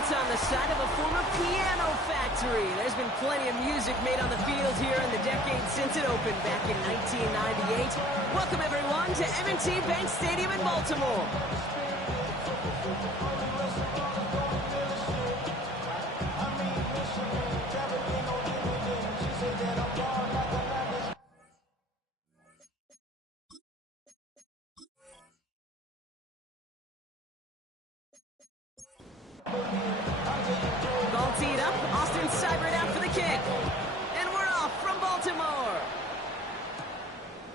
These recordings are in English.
built on the side of a former piano factory. There's been plenty of music made on the field here in the decade since it opened back in 1998. Welcome, everyone, to M&T Bank Stadium in Baltimore. Ball teed up. Austin Seibert out for the kick. And we're off from Baltimore.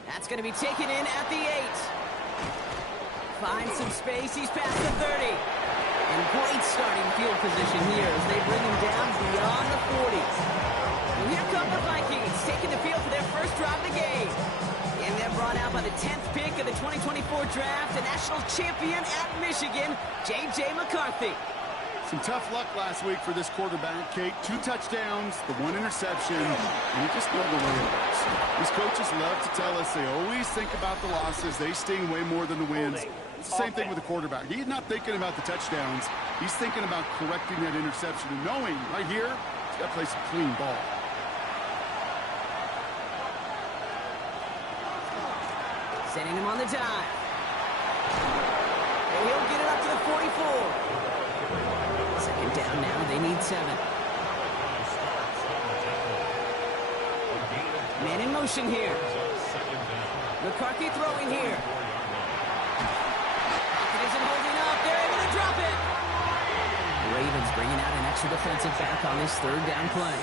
That's going to be taken in at the 8. Finds some space. He's past the 30. And great starting field position here as they bring him down beyond the 40s. And here come the Vikings taking the field for their first drive of the game. And they're brought out by the 10th pick of the 2024 draft, the national champion at Michigan, J.J. McCarthy. Some tough luck last week for this quarterback, Kate. 2 touchdowns, the 1 interception, and you just know the way it works. These coaches love to tell us they always think about the losses. They sting way more than the wins. It's the same thing with the quarterback. He's not thinking about the touchdowns. He's thinking about correcting that interception and knowing right here, he's got to play some clean ball. Sending him on the dive. And he'll get it up to the 44. Second down now, they need 7. Man in motion here. McCarthy throwing here. Pocket isn't holding up. They're able to drop it. The Ravens bringing out an extra defensive back on this 3rd down play.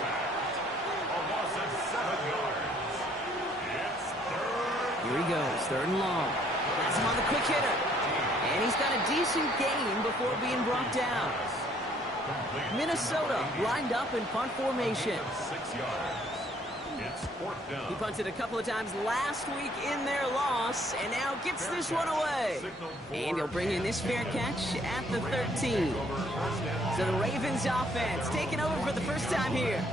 Here he goes, 3rd and long. That's him on the quick hitter. And he's got a decent gain before being brought down. Minnesota lined up in punt formation. 6 yards. It's 4th down. He punted a couple of times last week in their loss, and now gets this one away. And he'll bring in this fair catch at the 13. So the Ravens offense taking over for the first time here.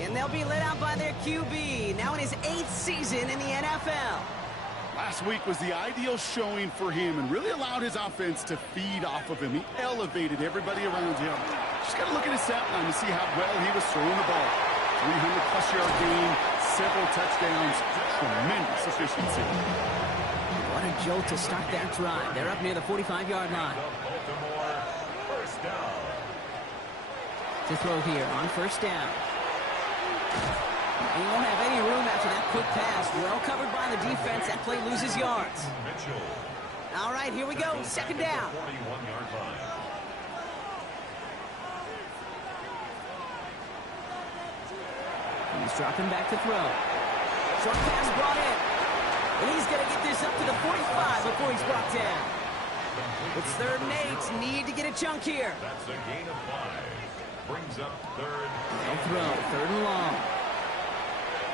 And they'll be led out by their QB, now in his 8th season in the NFL. Last week was the ideal showing for him and really allowed his offense to feed off of him. He elevated everybody around him. Just got to look at his stat line to see how well he was throwing the ball. 300-plus yard gain, several touchdowns, tremendous efficiency. What a jolt to start that drive. They're up near the 45-yard line. To throw here on 1st down. And he won't have any room after that quick pass. Well covered by the defense. That play loses yards. All right, here we go. 2nd down. He's dropping back to throw. Short pass brought in. And he's going to get this up to the 45 before he's brought down. It's 3rd and 8. Need to get a chunk here. That's a gain of 5. Brings up 3rd. They'll throw. 3rd and long.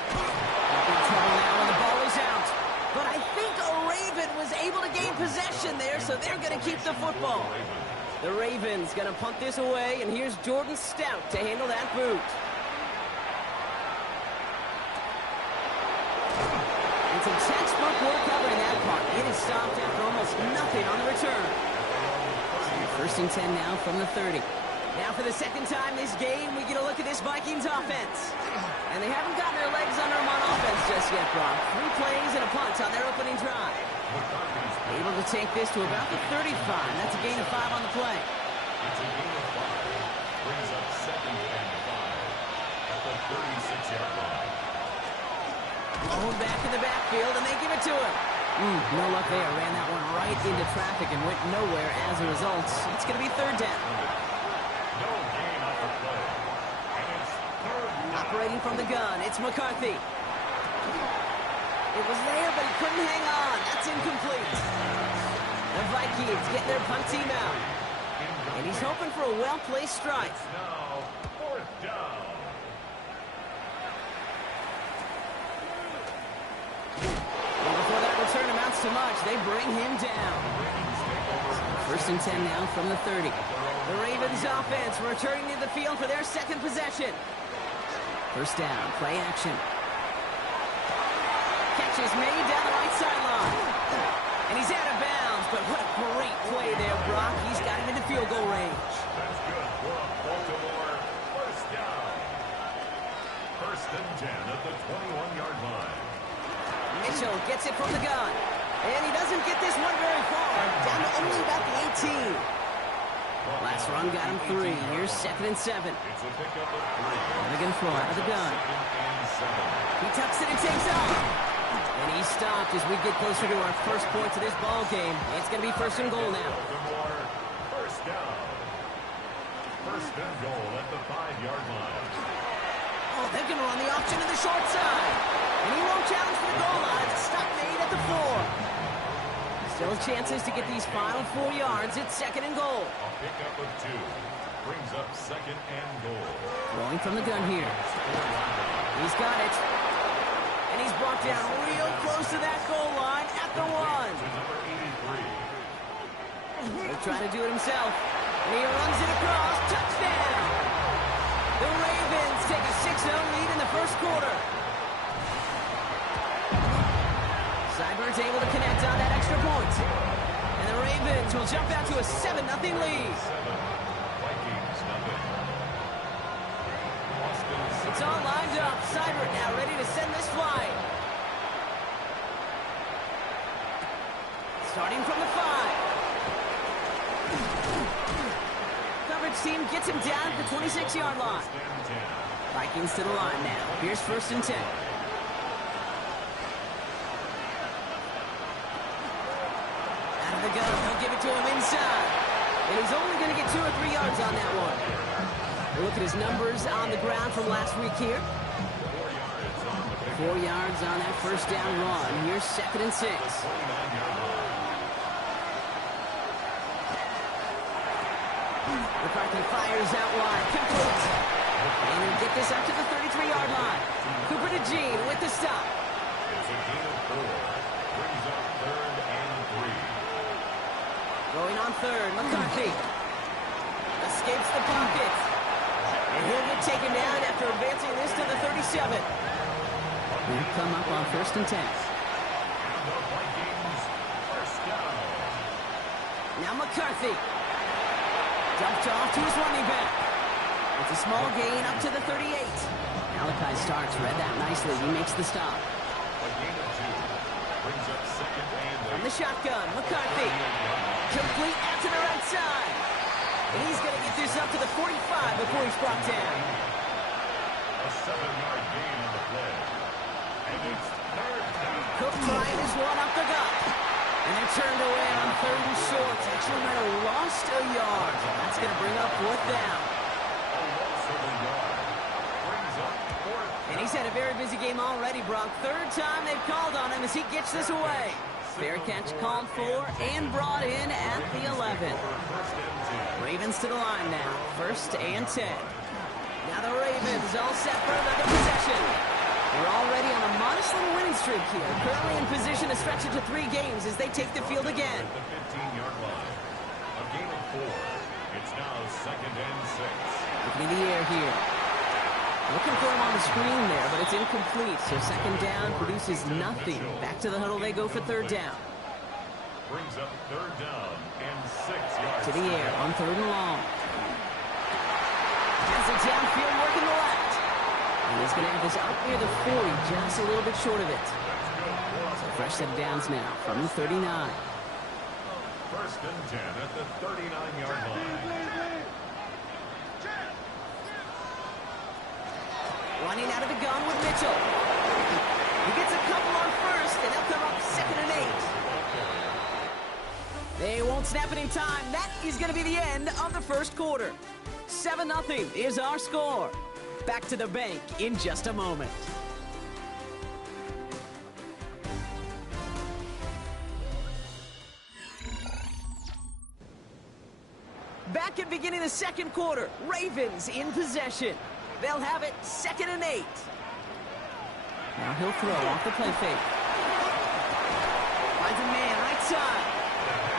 In trouble now and the ball is out. But I think a Raven was able to gain possession there, so they're going to keep the football. The Ravens going to punt this away, and here's Jordan Stout to handle that boot. And some textbook work covering that part. It is stopped after almost nothing on the return. So 1st and 10 now from the 30. Now for the 2nd time this game, we get a look at this Vikings offense. And they haven't gotten their legs under them on offense just yet, Brock. 3 plays and a punt on their opening drive. Able to take this to about the 35. That's a gain of 5 on the play. It's a gain of 5. Brings up 2nd and 5 at the 36-yard line. Blown back in the backfield, and they give it to him. No luck there. Ran that one right into traffic and went nowhere as a result. It's going to be 3rd down. No gain off the play. And it's 3rd down. Operating from the gun, it's McCarthy. It was there, but he couldn't hang on. That's incomplete. The Vikings get their punt team out. And he's hoping for a well-placed strike. Now 4th down. And before that return amounts to much, they bring him down. 1st and 10 now from the 30. The Ravens offense returning to the field for their 2nd possession. 1st down, play action. Catch is made down the right sideline. And he's out of bounds, But what a great play there, Brock. He's got him into field goal range. That's good for a Baltimore first down. First and 10 at the 21-yard line. Mitchell gets it from the gun. And he doesn't get this one very far. Down to only about the 18. Last run got him 3. Here's 2nd and 7. It's a pickup of 3. They're going to throw out of the gun. 2nd and 7. He tucks it and takes off. And he's stopped as we get closer to our first points of this ball game. It's going to be 1st and goal now. Baltimore first down. 1st and goal at the 5-yard line. Oh, they're going to run the option to the short side. And he won't challenge for the goal line. Stop made at the 4. Still chances to get these final 4 yards. It's 2nd and goal. A pickup of 2. Brings up 2nd and goal. Throwing from the gun here. He's got it. And he's brought down real close to that goal line at the 1. To number 83. He'll try to do it himself. And he runs it across. Touchdown! The Ravens take a 6-0 lead in the first quarter. Seibert's able to connect on that extra point. And the Ravens will jump out to a 7-0 lead. Vikings nothing. It's all lined up. Seibert now ready to send this flight. Starting from the 5. Coverage team gets him down at the 26-yard line. Vikings to the line now. Here's 1st and 10. Out of the gun. They'll give it to him inside. And he's only going to get 2 or 3 yards on that one. We'll look at his numbers on the ground from last week here. 4 yards on that first down run. Here's 2nd and 6. McCarthy fires out wide. Complete. And he'll get this up to the 33-yard line. Cooper to Gene with the stop. It's a gain of 4. Brings up 3rd and 3. Going on 3rd. McCarthy escapes the pocket. And he'll get taken down after advancing this to the 37. He'll come up on 1st and 10. And the Vikings first down. Now McCarthy. Dumped off to his running back. It's a small gain up to the 38. Malachi Starks read that nicely. He makes the stop. A gain of 2. Brings up 2nd and 8. From the shotgun, McCarthy. Complete out to the right side. And he's going to get this up to the 45 before he's brought down. A 7-yard gain on the play. And it's 3rd down. Cook trying his one up the gut. And they're turned away on 3rd and short. Actually might have lost a yard. That's going to bring up 4th down. A loss of a yard. Brings up 4th. And he's had a very busy game already, Brock. 3rd time they've called on him as he gets this away. Fair catch called for and brought in at the 11. Ravens to the line now. 1st and 10. Now the Ravens all set for another possession. They're already on a modest little winning streak here. Currently in position to stretch it to 3 games as they take the field again. At the 15-yard line. A gain of 4. It's now 2nd and 6. Looking in the air here. Looking for him on the screen there, but it's incomplete. So 2nd down produces nothing. Back to the huddle they go for 3rd down. Brings up 3rd down and 6 yards. To the air on 3rd and long. Has it downfield working the left. And he's going to have this up near the 40, just a little bit short of it. So fresh set of downs now from the 39. 1st and 10 at the 39-yard line. Running out of the gun with Mitchell. He gets a couple on 1st, and they'll come up 2nd and 8. They won't snap it in time. That is going to be the end of the first quarter. 7-0 is our score. Back to the bank in just a moment. Back at beginning of the second quarter. Ravens in possession. They'll have it 2nd and 8. Now he'll throw off the play fake. Finds a man right side.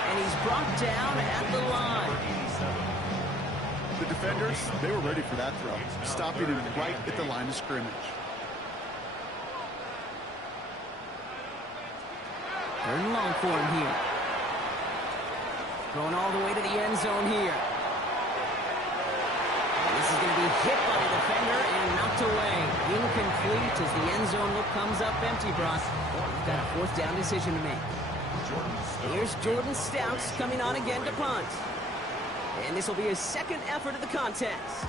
And he's brought down at the line. The defenders, they were ready for that throw, stopping him right at the line of scrimmage. 3rd and long for him here. Going all the way to the end zone here. This is going to be hit by the defender and knocked away. Incomplete as the end zone look comes up empty, Brock. We've got a fourth down decision to make. Here's Jordan Stouts coming on again to punt. And this will be his second effort of the contest.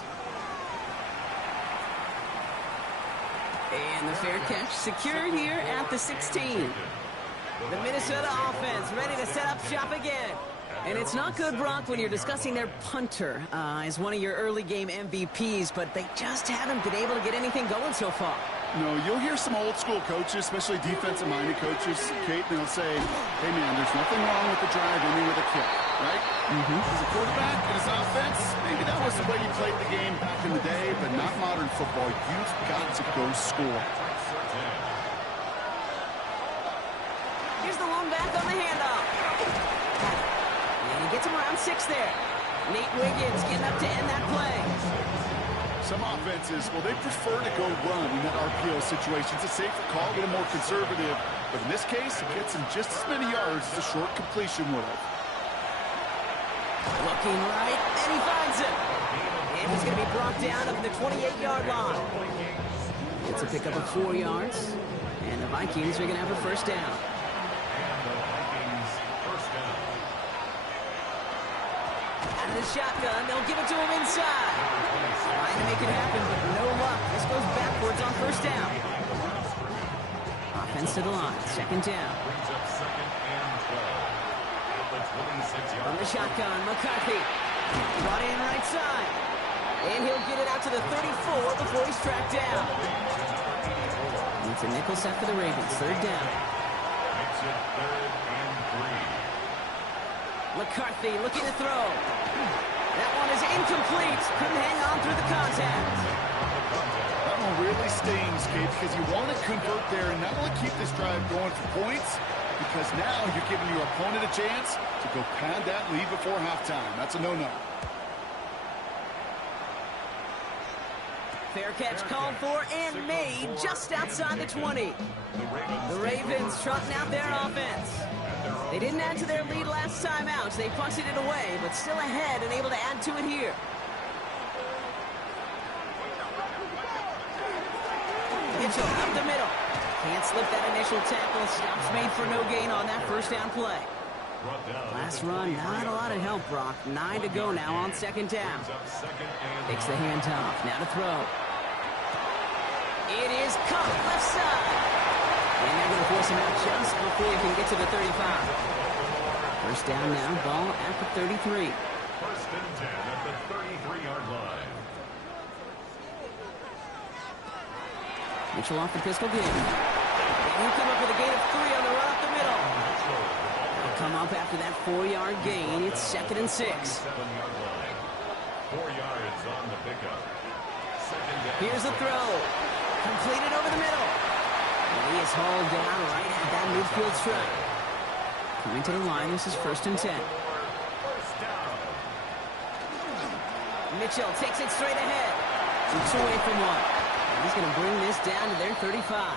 And the fair catch secured here at the 16. The Minnesota offense ready to set up shop again. And it's not good, Brock, when you're discussing their punter as one of your early game MVPs, but they just haven't been able to get anything going so far. No, you'll hear some old school coaches, especially defensive-minded coaches, Kate, and they'll say, hey, man, there's nothing wrong with the drive ending with a kick, right? As a quarterback in his offense, maybe that was the way you played the game back in the day, but not modern football. You've got to go score. Here's the lone back on the handoff. And he gets him around 6 there. Nate Wiggins getting up to end that play. Some offenses, well, they prefer to go run in that RPO situation. It's a safer call, a little more conservative. But in this case, it gets him just as many yards as a short completion would have. Looking right, and he finds him. And he's going to be brought down at the 28-yard line. It's a pickup of 4 yards. And the Vikings are going to have a first down. Out of the shotgun, they'll give it to him inside. Trying to make it happen, but no luck. This goes backwards on first down. Offense to the line, second down. From the shotgun, McCarthy. Brought in right side. And he'll get it out to the 34 before he's tracked down. It's a nickel set for the Ravens, third down. McCarthy looking to throw. That one is incomplete. Couldn't hang on through the contact. That one really stings, Kate, because you want to convert there and not only keep this drive going for points, because now you're giving your opponent a chance to go pad that lead before halftime. That's a no-no. Fair catch called for and made just outside the 20. The Ravens trotting out their offense. They didn't add to their lead last time out. They punted it away, but still ahead and able to add to it here. Mitchell up the middle. Can't slip that initial tackle. Stops made for no gain on that first down play. Last run, not a lot of help, Brock. 9 to go now on second down. Takes the handoff. Now to throw. It is cut left side. And they're going to force him out just before he can get to the 35. First down now, ball at the 33. First and 10 at the 33-yard line. Mitchell off the pistol game. And he'll come up with a gain of 3 on the run up the middle. They'll come up after that 4-yard gain. It's second and 6. 7-yard line. 4 yards on the pickup. Second down. Here's the throw. Completed over the middle. And he is hauled down right at that midfield stripe. Coming to the line, this is first and 10. First down. Mitchell takes it straight ahead. Keeps away from one. And he's going to bring this down to their 35.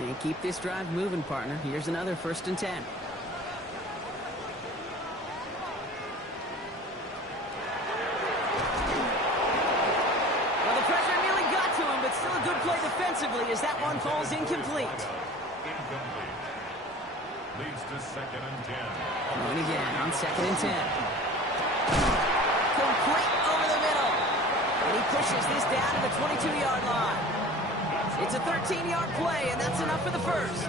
And keep this drive moving, partner. Here's another first and 10. Well, the pressure nearly got to him, but still a good play defensively as that one falls incomplete. Incomplete. Leads to second and 10. And again on second and 10. Complete over the middle. And he pushes this down to the 22-yard line. It's a 13-yard play, and that's enough for the first.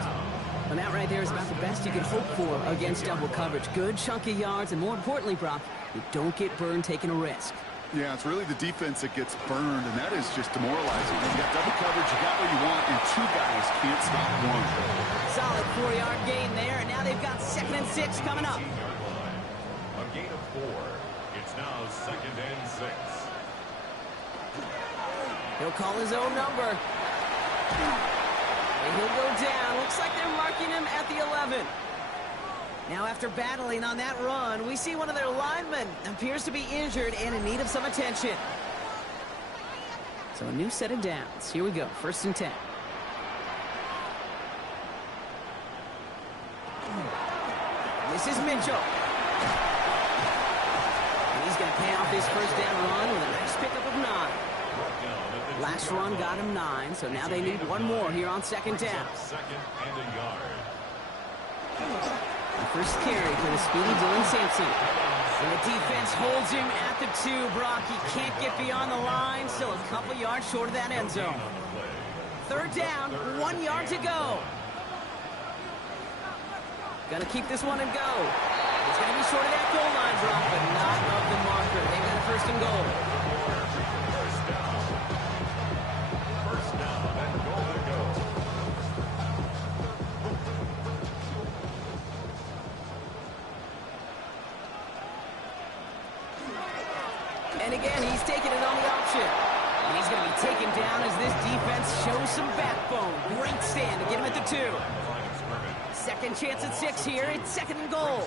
And that right there is about the best you can hope for against double coverage. Good chunky yards, and more importantly, Brock, you don't get burned taking a risk. Yeah, it's really the defense that gets burned, and that is just demoralizing. You got double coverage, you got what you want, and 2 guys can't stop one. Solid 4-yard gain there, and now they've got second and 6 coming up. A gain of 4. It's now second and 6. He'll call his own number. And he'll go down. Looks like they're marking him at the 11. Now, after battling on that run, we see one of their linemen appears to be injured and in need of some attention. So a new set of downs. Here we go. First and 10. This is Mitchell. And he's going to pay off his first down run with a nice pickup of 9. Last run got him 9, so now they need one more here on second down. Second and a yard. The first carry for the speedy Dylan Sampson. And the defense holds him at the 2. Brock, he can't get beyond the line. Still a couple yards short of that end zone. Third down, 1 yard to go. Gonna keep this one and go. It's gonna be short of that goal line, Brock, but not of the marker. They've got a first and goal. First down and goal to go. And again, he's taking it on the option. And he's going to be taken down as this defense shows some backbone. Great stand to get him at the 2. Second chance at 6 here. It's second and goal.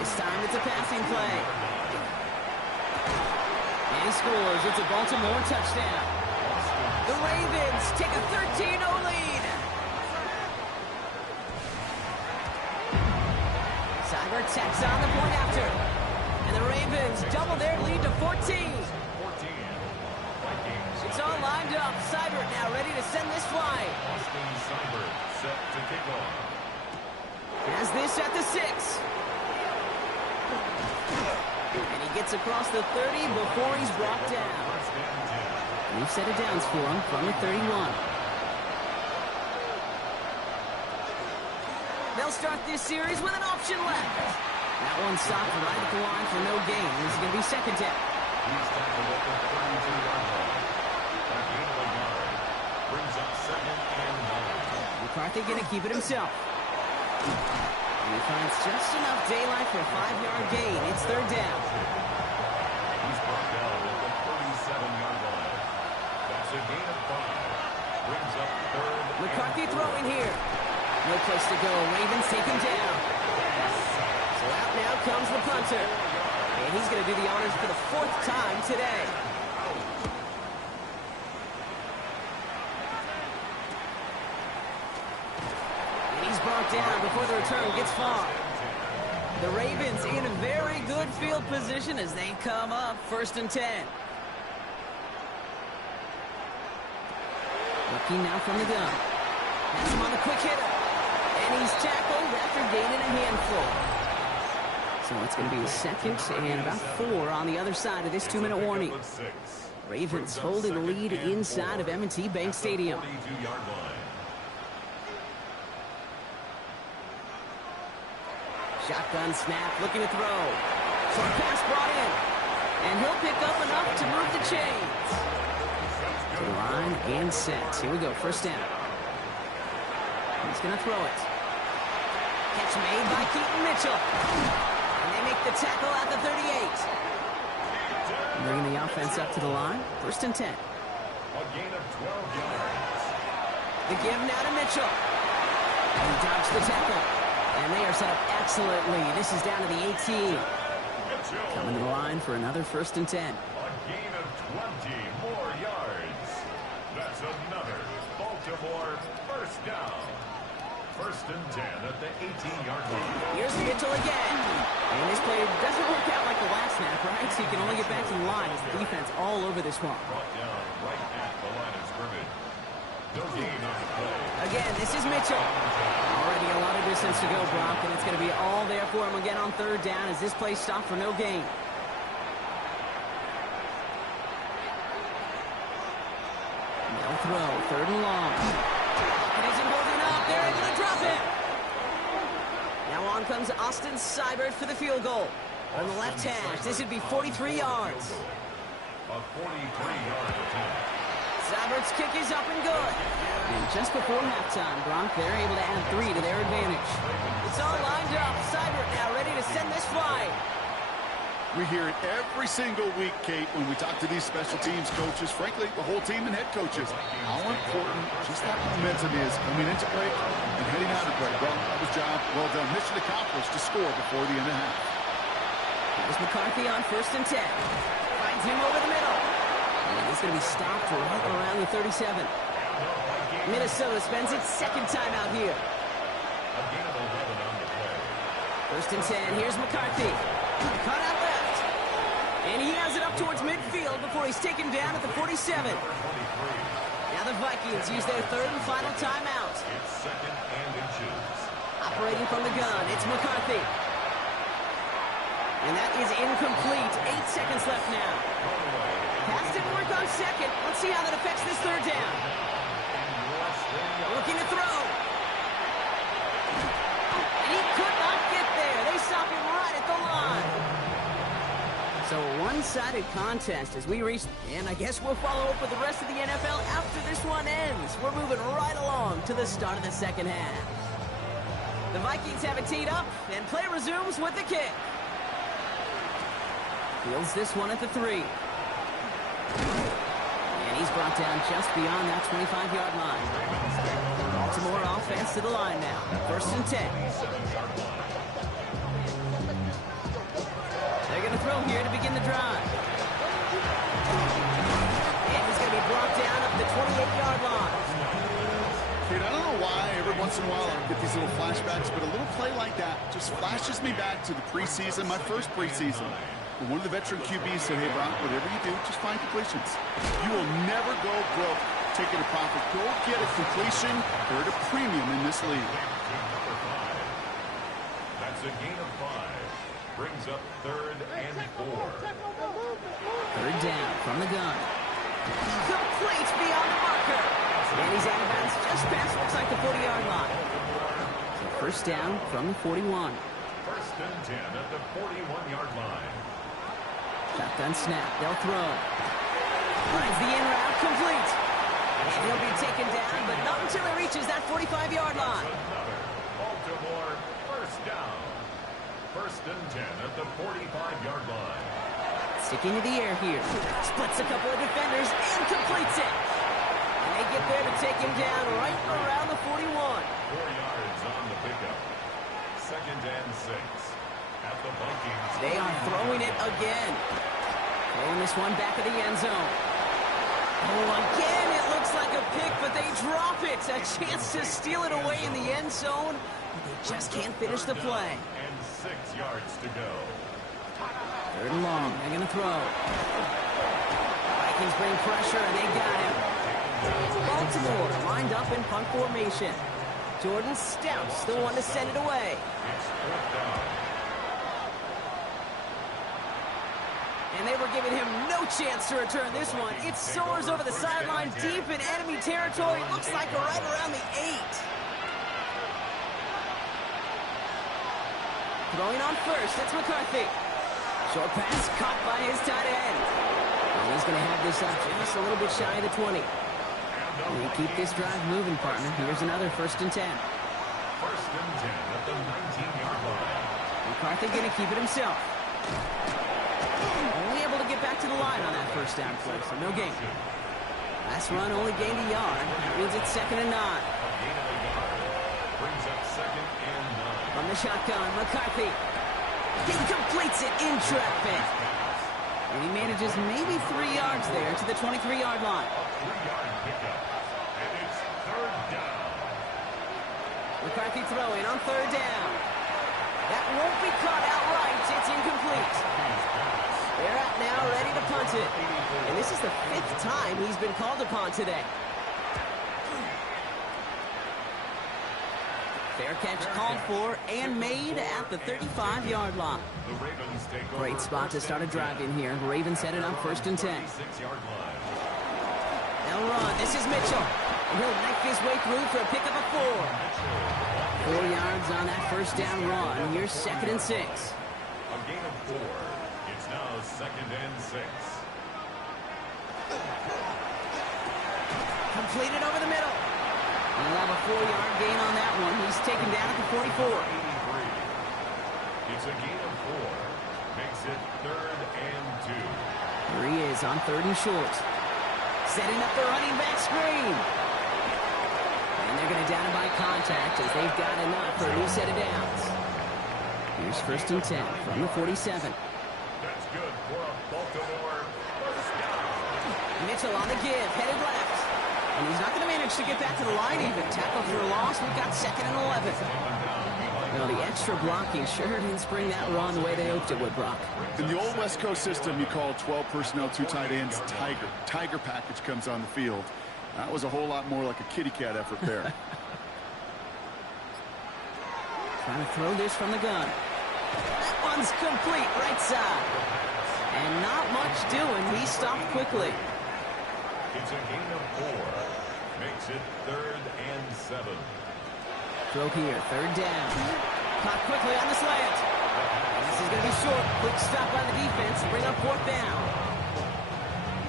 This time it's a passing play. And he scores. It's a Baltimore touchdown. The Ravens take a 13-0 lead. Cyber tacks on the point after. And the Ravens double their lead to 14. It's all lined up. Seibert now ready to send this flying. Austin Seibert set to kick off. Has this at the 6. And he gets across the 30 before he's brought down. We've set it downs for him from the 31. They'll start this series with an option left. That one stopped right at the line for no gain. This is going to be second down. He's tackled at the 32-yard line. That gain of a yard brings up second and 9. McCarthy going to keep it himself. And he finds just enough daylight for a 5-yard gain. It's third down. He's brought down at the 37-yard line. That's a gain of 5. Brings up third. McCarthy throwing here. No place to go. Ravens take him down. So out now comes the punter. And he's going to do the honors for the 4th time today. And he's brought down before the return gets far. The Ravens in a very good field position as they come up first and 10. Looking now from the gun. That's him on the quick hitter. And he's tackled after gaining a handful. So it's going to be a second and about 4 on the other side of this 2-minute warning. Ravens holding the lead inside of M&T Bank Stadium. Shotgun snap, looking to throw. Short pass brought in. And he'll pick up enough to move the chains. To the line and set. Here we go, first down. He's going to throw it. Catch made by Keaton Mitchell. And they make the tackle at the 38. Bringing the offense up to the line. First and 10. A gain of 12 yards. The give now to Mitchell. And he dodged the tackle. And they are set up excellently. This is down to the 18. Coming to the line for another first and 10. A gain of 20 more yards. That's another Baltimore first down. First and 10 at the 18-yard line. Here's Mitchell again. And this play doesn't work out like the last snap, right? So he can only get back to the line as the defense all over this one. Brought down right at the line of scrimmage. No gain on the play. Again, this is Mitchell. Already a lot of distance to go, Brock, and it's going to be all there for him again on third down as this play stopped for no gain. They'll throw, third and long. And isn't holding up. They're able to drop it. Now on comes Austin Seibert for the field goal. On the left hash, this would be 43 yards. A 43-yard attempt. Seibert's kick is up and good. And just before halftime, Brock, they're able to add 3 to their advantage. It's all lined up. Seibert now ready to send this flying. We hear it every single week, Kate, when we talk to these special teams coaches, frankly, the whole team and head coaches, how important just that momentum is coming into break and heading out of break. Well, that was job well done. Mission accomplished to score before the end of half. Here's McCarthy on first and 10. Finds him over the middle. And he's going to be stopped right around the 37. Minnesota spends its second time out here. A gain of 11 on the play. First and 10. Here's McCarthy. Cut out left. And he has it up towards midfield before he's taken down at the 47. Now the Vikings use their third and final timeout. It's second and inches. Operating from the gun, it's McCarthy. And that is incomplete. 8 seconds left now. Pass didn't work on second. Let's see how that affects this third down. Looking to throw. And he could not get there. They stop him right at the line. So a one-sided contest as we reach, and I guess we'll follow up with the rest of the NFL after this one ends. We're moving right along to the start of the second half. The Vikings have it teed up, and play resumes with the kick. Fields this one at the 3. And he's brought down just beyond that 25-yard line. Baltimore offense to the line now. First and 10. They're going to throw here to begin the drive. And he's going to be brought down up the 28-yard line. Dude, I don't know why every once in a while I get these little flashbacks, but a little play like that just flashes me back to the preseason, my first preseason. And one of the veteran QBs said, hey, Brock, whatever you do, just find completions. You will never go broke taking a profit. Go get a completion. They're at a premium in this league. That's a gain of 5. Brings up third and 4. Third down from the gun. Complete beyond the marker. And he's out of bounds just past, looks like the 40-yard line. So first down from the 41. First and 10 at the 41-yard line. Shotgun snap. They'll throw. Finds the in route complete. And he'll be taken down, but not until he reaches that 45-yard line. Another Baltimore first down. First and 10 at the 45-yard line. Sticking to the air here. Splits a couple of defenders and completes it. And they get there to take him down right around the 41. 4 yards on the pickup. Second and 6 at the Vikings. They are throwing it again. Throwing this one back of the end zone. Oh, again, it looks like a pick, but they drop it. A chance to steal it away in the end zone. But they just can't finish the play. And 6 yards to go. Third and long. They're going to throw. Vikings bring pressure, and they got him. Baltimore lined up in punt formation. Jordan Stout's the one to send it away. It's fourth down. And they were giving him no chance to return this one. It soars over the sideline deep in enemy territory. Looks like right around the 8. Throwing on first, it's McCarthy. Short pass caught by his tight end. And he's going to have this up just a little bit shy of the 20. And they keep this drive moving, partner. Here's another first and 10. First and 10 at the 19-yard line. McCarthy going to keep it himself. Only able to get back to the line on that first down play, so no gain. Last run only gained a yard. That means it's second and 9. A gain of a yard. Brings up second and 9. From the shotgun, McCarthy. He completes it in traffic. And he manages maybe 3 yards there to the 23-yard line. A 3-yard pickup. And it's third down. McCarthy throwing on third down. That won't be caught outright. It's incomplete. They're out now, ready to punt it. And this is the 5th time he's been called upon today. Fair catch called for and made at the 35-yard line. The Ravens take over. Great spot to start a drive in here. Ravens headed up first and 10. 6-yard line. They'll run. This is Mitchell. And he'll knife his way through for a pickup of 4. 4 yards on that first down run. Here's second and 6. A gain of 4. It's now second and 6. Completed over the middle. And he'll have a 4-yard gain on that one. He's taken down at the 44. 83. It's a gain of 4. Makes it third and 2. Here he is on third and short. Setting up the running back screen. And they're going to down him by contact as they've got enough for a new set of downs. Here's first and 10 from the 47. That's good for a Baltimore first down. Mitchell on the give, headed left. And he's not going to manage to get back to the line even. Tackle for a loss. We've got second and 11. Well, the extra blocking sure didn't spring that run the way they hoped it would, Brock. In the old West Coast system, you call 12 personnel, 2 tight ends, Tiger. Tiger package comes on the field. That was a whole lot more like a kitty cat effort there. Trying to throw this from the gun. That one's complete, right side. And not much doing. He stopped quickly. It's a gain of 4. Makes it 3rd and 7. Throw here, 3rd down. Caught quickly on the slant. And this is going to be short. Quick stop by the defense. Bring up 4th down.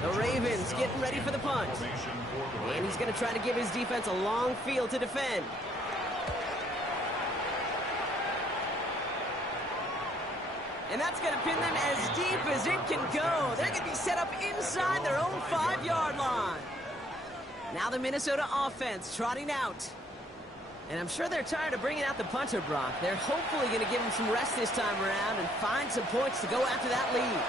The Ravens getting ready for the punt. And he's going to try to give his defense a long field to defend. And that's going to pin them as deep as it can go. They're going to be set up inside their own 5-yard line. Now the Minnesota offense trotting out. And I'm sure they're tired of bringing out the punter, Brock. They're hopefully going to give him some rest this time around and find some points to go after that lead.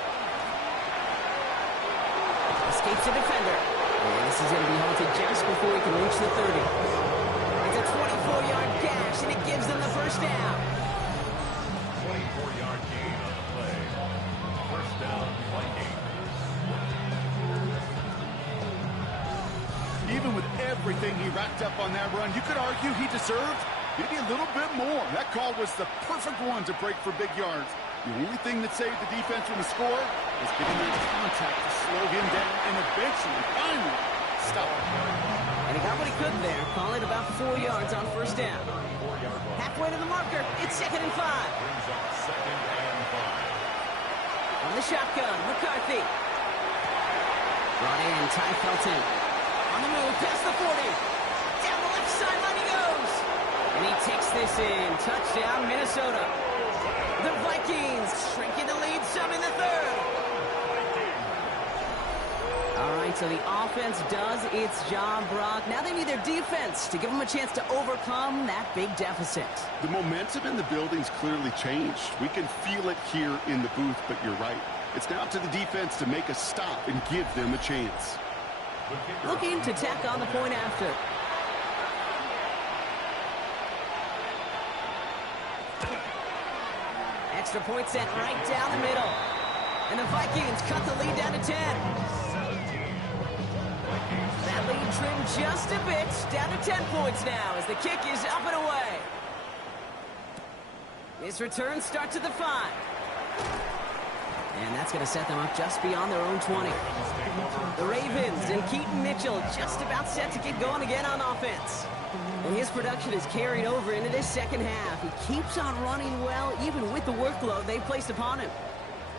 Escapes the defender. And this is going to be halted just before he can reach the 30. It's a 24-yard gash, and it gives them the 1st down. 24-yard gain on the play. 1st down, Vikings. Even with everything he racked up on that run, you could argue he deserved maybe a little bit more. That call was the perfect one to break for big yards. The only thing that saved the defense from the score was getting that contact to slow him down and eventually, finally, stop him. And he got what he could there. Call it about 4 yards on 1st down. Halfway to the marker. It's 2nd and 5. Brings up 2nd and 5. On the shotgun, McCarthy. Brought in, Ty Felton. On the move, past the 40. Down the left sideline he goes. And he takes this in. Touchdown, Minnesota. The Vikings shrinking the lead some in the 3rd. All right, so the offense does its job, Brock. Now they need their defense to give them a chance to overcome that big deficit. The momentum in the building's clearly changed. We can feel it here in the booth, but you're right. It's now up to the defense to make a stop and give them a chance. Looking to tack on the point after. Extra point set right down the middle. And the Vikings cut the lead down to 10. That lead trimmed just a bit. Down to 10 points now as the kick is up and away. This return starts at the 5. And that's going to set them up just beyond their own 20. The Ravens and Keaton Mitchell just about set to get going again on offense. And his production is carried over into this 2nd half. He keeps on running well, even with the workload they placed upon him.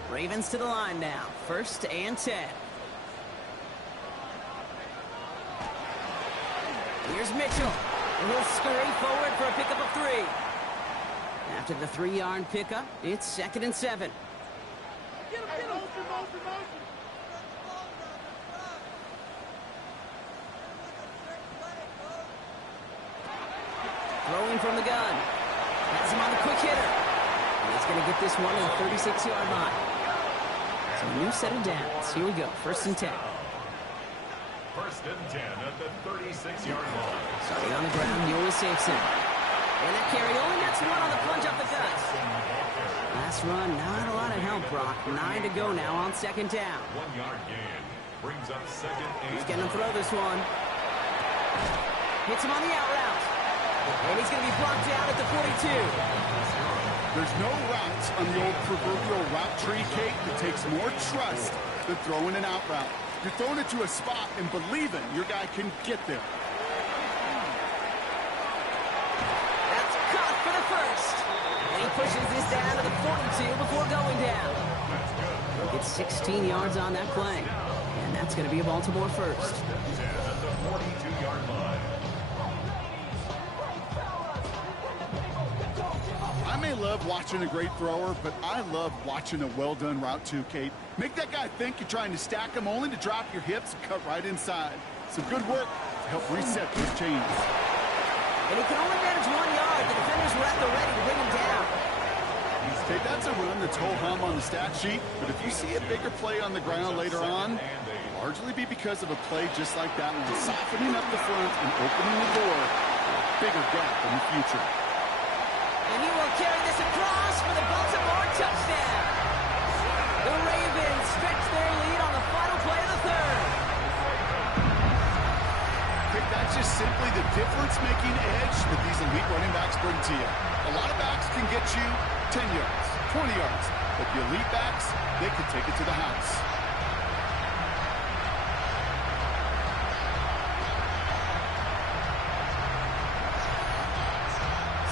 Ravens to the line now. 1st and 10. Here's Mitchell. And he'll scurry forward for a pickup of 3. After the 3-yard pickup, it's 2nd and 7. Throwing from the gun. Has him on the quick hitter. And he's going to get this one on the 36-yard line. So a new set of downs. Here we go. 1st and 10. 1st and 10 at the 36-yard line. Starting on the ground, he always saves him. And that carry only gets 1 on the plunge off the gut. Last run, not a lot of help, Brock. 9 to go now on 2nd down. 1-yard gain. Brings up 2nd and He's going to throw this one. Hits him on the out route. And he's going to be blocked down at the 42. There's no route on the old proverbial route tree, Kate, that takes more trust than throwing an out route. You're throwing it to a spot and believing your guy can get there. That's caught for the 1st. And he pushes this down to the 42 before going down. He'll get 16 yards on that play. And that's going to be a Baltimore 1st. 10 at the 42-yard line. I may love watching a great thrower, but I love watching a well-done route too, Kate. Make that guy think you're trying to stack him only to drop your hips and cut right inside. Some good work to help reset those chains. And he can only manage 1 yard. The defenders were at the ready to bring him down. Kate, that's a run that's ho-hum on the stat sheet, but if you see a bigger play on the ground later on, it'll largely be because of a play just like that one, softening up the front and opening the door for a bigger gap in the future. And he will carry this across for the Baltimore touchdown. The Ravens stretch their lead on the final play of the third. That's just simply the difference-making edge that these elite running backs bring to you. A lot of backs can get you 10 yards, 20 yards, but the elite backs, they can take it to the house.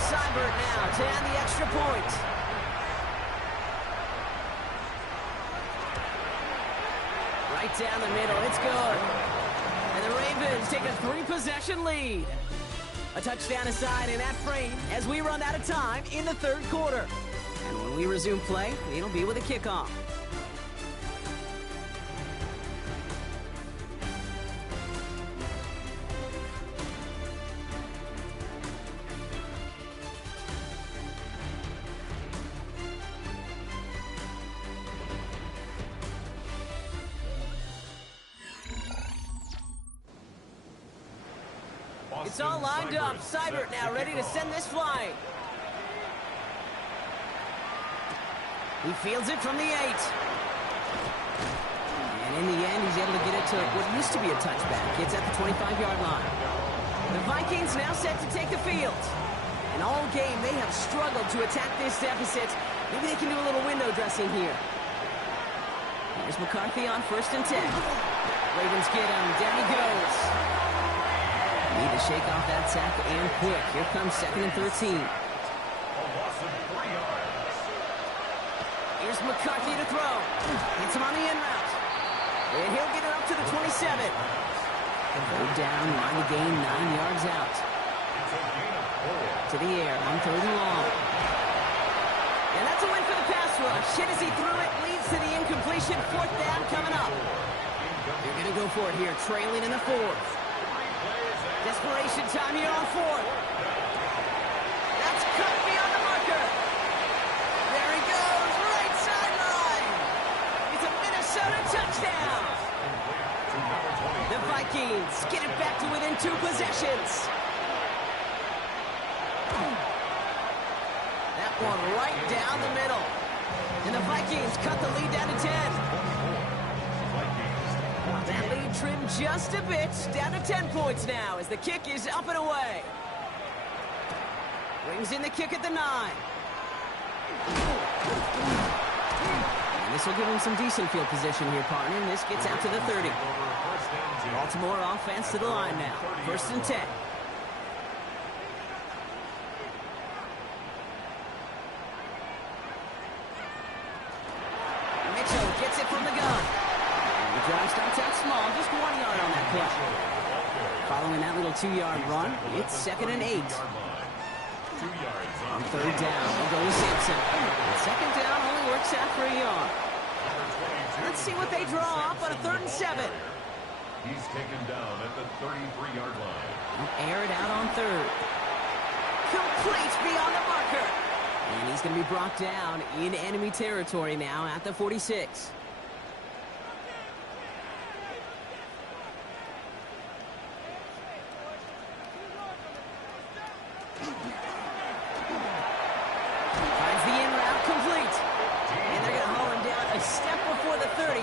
Seibert now to add the extra point. Right down the middle, it's good. And the Ravens take a 3-possession lead. A touchdown aside in that frame as we run out of time in the third quarter. And when we resume play, it'll be with a kickoff. It's all lined up. Seibert now ready to send this flight. He fields it from the 8. And in the end, he's able to get it to what used to be a touchback. It's at the 25-yard line. The Vikings now set to take the field. And all game, they have struggled to attack this deficit. Maybe they can do a little window dressing here. Here's McCarthy on 1st and 10. Ravens get him. Down he goes. Need to shake off that sack and quick. Here comes 2nd and 13. Here's McCarthy to throw. Hits him on the in route. And he'll get it up to the 27. Third down, line to gain 9 yards out. To the air on 3rd and long. And that's a win for the pass rush. Hit as he threw it, leads to the incompletion. 4th down coming up. They're going to go for it here, trailing in the 4th. Desperation time here on 4th. That's cut beyond the marker. There he goes, right sideline. It's a Minnesota touchdown. The Vikings get it back to within 2 possessions. That one right down the middle. And the Vikings cut the lead down to 10. That lead trimmed just a bit, down to 10 points now as the kick is up and away. Brings in the kick at the 9. And this will give him some decent field position here, partner, and this gets out to the 30. Baltimore offense to the line now, 1st and 10. Mitchell gets it from the gun. The drive starts out small, just 1 yard on that play. Following that little 2-yard run, it's 2nd and 8. On 3rd down, we'll go with Sampson. And 2nd down only works out for a yard. Let's see what they draw up on a 3rd and 7. He's taken down at the 33-yard line. They'll air it out on 3rd. Complete beyond the marker. And he's going to be brought down in enemy territory now at the 46.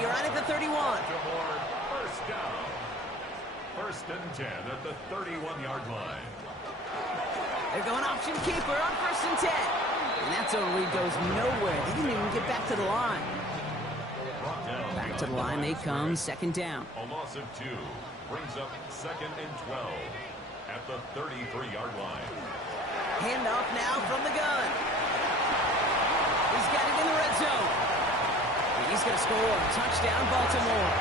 Right at the 31. First down. 1st and 10 at the 31-yard line. They're going option keeper on 1st and 10. And that zone read goes nowhere. They didn't even get back to the line. Back to the line they come, 2nd down. A loss of 2 brings up 2nd and 12 at the 33-yard line. Handoff now from the gun. He's got it in the red zone. He's going to score. Touchdown, Baltimore.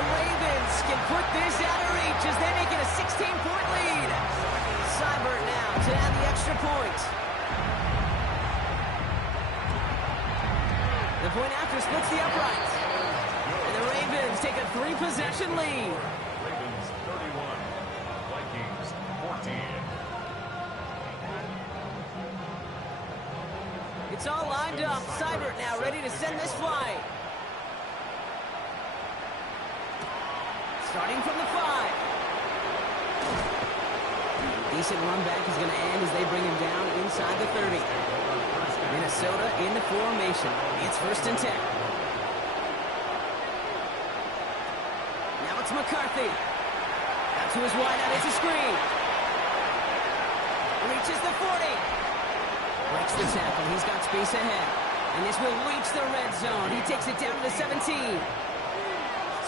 The Ravens can put this out of reach as they make it a 16-point lead. Seibert now to add the extra point. The point after splits the uprights. And the Ravens take a 3-possession lead. Ravens 31, Vikings 14. It's all lined up. Seibert now ready to send this flight. Starting from the 5. Decent run back is going to end as they bring him down inside the 30. Minnesota into formation. It's 1st and 10. Now it's McCarthy. Out to his wideout. It's a screen. Reaches the 40. Breaks the tackle. He's got space ahead. And this will reach the red zone. He takes it down to the 17.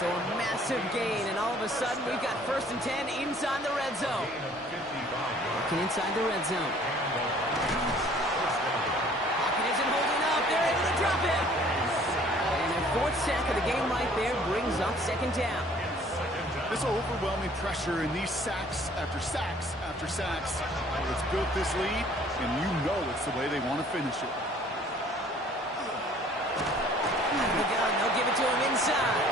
So a massive gain, and all of a sudden we've got 1st and 10 inside the red zone. Looking inside the red zone. Pocket isn't holding up. They're able to drop it. And their 4th sack of the game right there brings up 2nd down. This overwhelming pressure and these sacks after sacks after sacks. It's built this lead, and you know it's the way they want to finish it. They'll give it to him inside.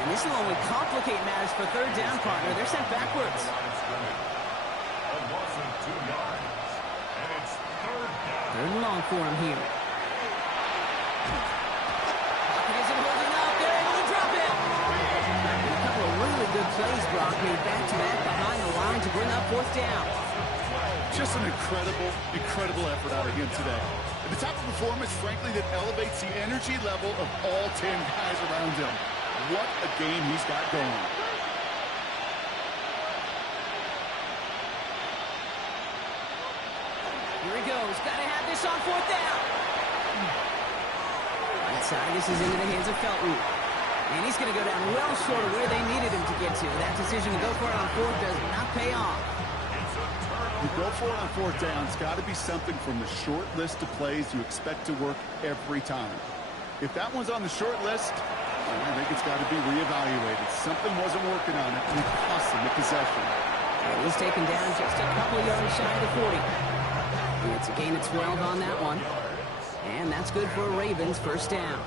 And this will only complicate matters for 3rd down, partner. They're sent backwards. A loss of 2 yards. And it's 3rd down. 3rd and long for him here. Pocket isn't holding up. They're able to drop it. A couple of really good plays, Brock, made back-to-back behind the line to bring up 4th down. Just an incredible effort out of him today. And the type of performance, frankly, that elevates the energy level of all 10 guys around him. What a game he's got going. Here he goes. Got to have this on 4th down. Right side, this is into the hands of Felton. And he's going to go down well short of where they needed him to get to. That decision to go for it on 4th does not pay off. You go for it on 4th down. It's got to be something from the short list of plays you expect to work every time. If that one's on the short list, I think it's got to be reevaluated. Something wasn't working on it, and it cost them the possession. And he's taken down just a couple of yards shy of the 40. And it's a gain of 12 on that one. And that's good for Ravens. 1st down.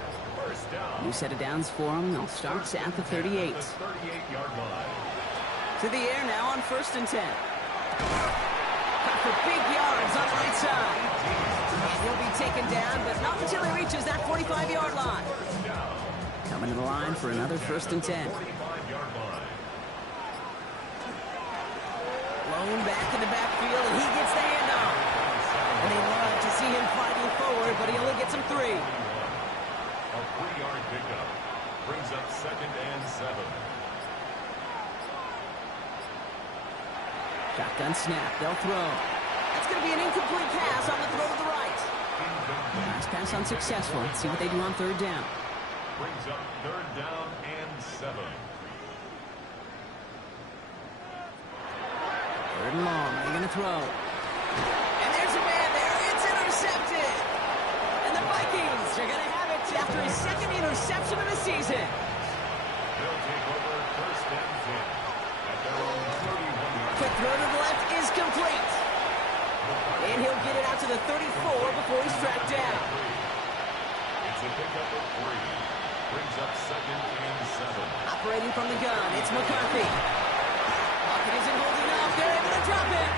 New set of downs for them. They'll start at the 38. To the air now on 1st and 10. Got for big yards on the right side. And he'll be taken down, but not until he reaches that 45-yard line. Coming to the line for another 1st and 10. Blown back in the backfield, and he gets the handoff. And they love to see him fighting forward, but he only gets him 3. A 3-yard pickup brings up 2nd and 7. Shotgun snap, they'll throw. That's going to be an incomplete pass on the throw to the right. Last pass unsuccessful. Let's see what they do on 3rd down. Brings up 3rd down and 7. 3rd and long. They're going to throw. And there's a man there. It's intercepted. And the Vikings are going to have it after his 2nd interception of the season. They'll take over 1st and 10 at their own 31-yard. Quick throw to the left is complete. And he'll get it out to the 34 before he's tracked down. It's a pickup of 3. Brings up 2nd and 7. Operating from the gun, it's McCarthy. Pocket isn't holding up. They're able to drop it.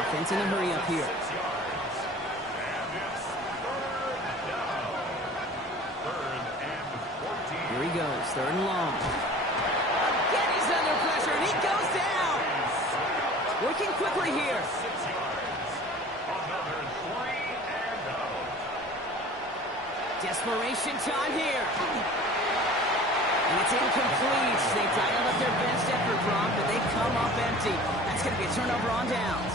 Offense in a hurry up here. 6 yards. And it's 3rd down. 3rd and 14. Here he goes, 3rd and long. Again, he's under pressure, and he goes down. Working quickly here. 6 yards. Another 3 and out. Desperation time here. And it's incomplete. They dialed up their best effort, Brock, but they come up empty. That's going to be a turnover on downs.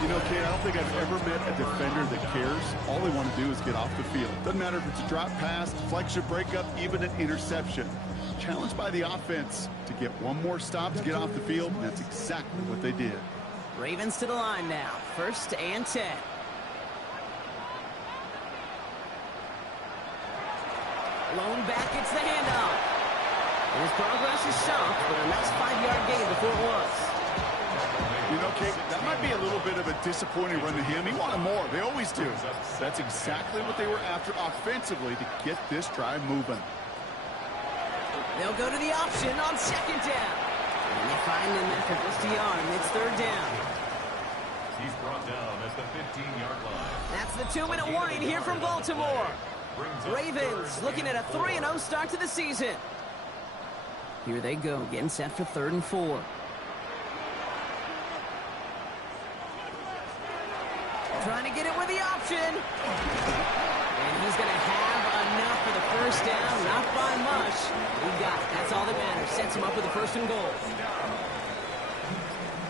You know, Kate, I don't think I've ever met a defender that cares. All they want to do is get off the field. Doesn't matter if it's a drop pass, deflection, breakup, even an interception. Challenged by the offense to get one more stop to get off the field, and that's exactly what they did. Ravens to the line now. 1st and 10. Blown back, it's the handoff. And his progress is stopped, but a nice 5-yard gain before it was. You know, Kate, that might be a little bit of a disappointing run to him. He wanted more. They always do. That's exactly what they were after offensively to get this drive moving. They'll go to the option on 2nd down. And they find him after just a yard. It's 3rd down. He's brought down at the 15-yard line. That's the 2-minute warning here from Baltimore. Ravens looking at a 3-0 start to the season. Here they go, getting set for 3rd and 4. option. And he's going to have enough for the first down. Not by much. He got it. That's all that matters. Sets him up with a 1st and goal.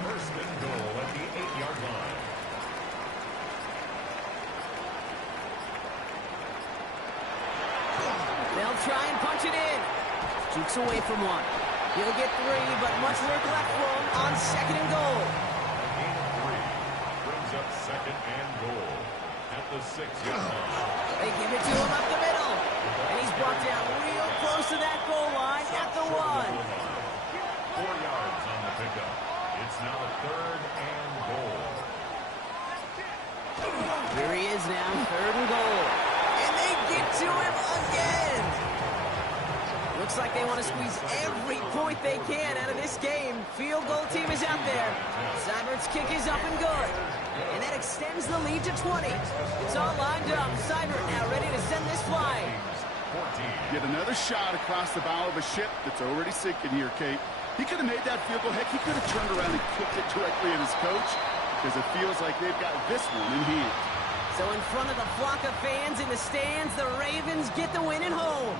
First and goal at the 8-yard line. They'll try and punch it in. Jukes away from one. He'll get 3, but much work left for him on 2nd and goal. Gain of 3 brings up 2nd and goal at the 6-yard line. They give it to him up the middle. And he's brought down real close to that goal line at the 1. 4 yards on the pickup. It's now 3rd and goal. Here he is now, 3rd and goal. And they get to him again. Looks like they want to squeeze every point they can out of this game. Field goal team is out there. Seibert's kick is up and good. And that extends the lead to 20. It's all lined up. Seibert now ready to send this flying. Get another shot across the bow of a ship that's already sinking here, Kate. He could have made that field goal. Heck, he could have turned around and kicked it directly at his coach because it feels like they've got this one in hand. So in front of the flock of fans in the stands, the Ravens get the win at home.